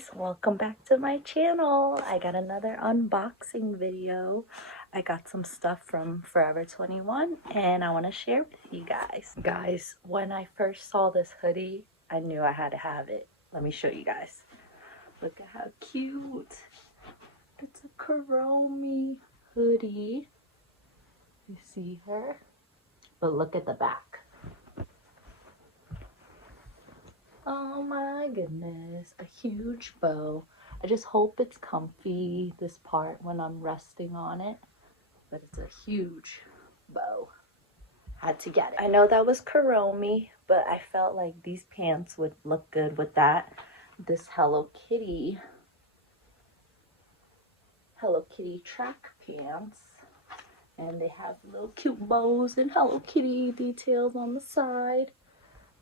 guys, welcome back to my channel. I got another unboxing video. I got some stuff from Forever 21 and I want to share with you guys. Guys, when I first saw this hoodie, I knew I had to have it. Let me show you guys. Look at how cute. It's a Kuromi hoodie. You see her? But look at the back. Oh my goodness, a huge bow. I just hope it's comfy, this part, when I'm resting on it. But it's a huge bow. Had to get it. I know that was Kuromi, but I felt like these pants would look good with that. This Hello Kitty track pants. And they have little cute bows and Hello Kitty details on the side.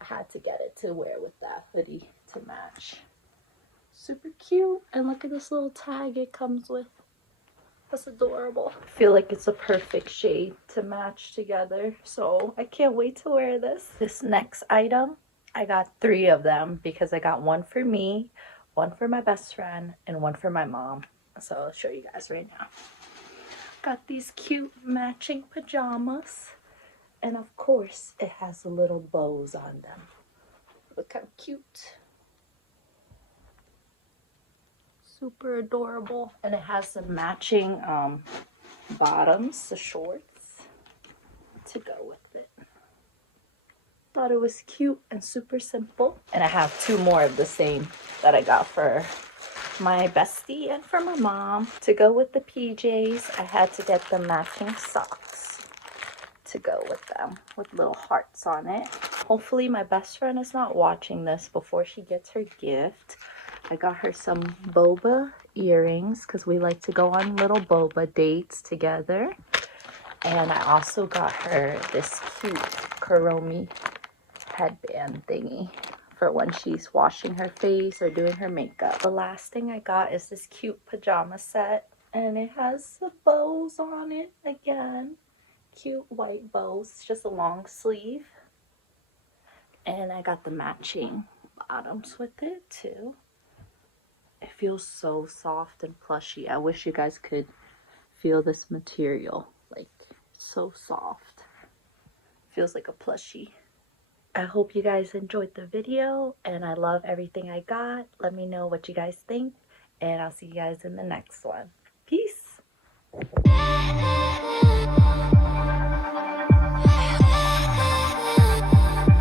I had to get it to wear with that hoodie to match. Super cute. And look at this little tag it comes with. That's adorable. I feel like it's a perfect shade to match together. So I can't wait to wear this. This next item, I got 3 of them because I got one for me, one for my best friend, and one for my mom. So I'll show you guys right now. Got these cute matching pajamas. And of course, it has little bows on them. Look how cute. Super adorable. And it has some matching bottoms, the shorts, to go with it. Thought it was cute and super simple. And I have 2 more of the same that I got for my bestie and for my mom. To go with the PJs, I had to get the matching socks to go with them with little hearts on it. Hopefully my best friend is not watching this before she gets her gift. I got her some boba earrings because we like to go on little boba dates together. And I also got her this cute Kuromi headband thingy for when she's washing her face or doing her makeup. The last thing I got is this cute pajama set, and it has the bows on it again. Cute white bows, just a long sleeve. And I got the matching bottoms with it too. It feels so soft and plushy. I wish you guys could feel this material. Like, it's so soft. Feels like a plushie. I hope you guys enjoyed the video and I love everything I got. Let me know what you guys think and I'll see you guys in the next one.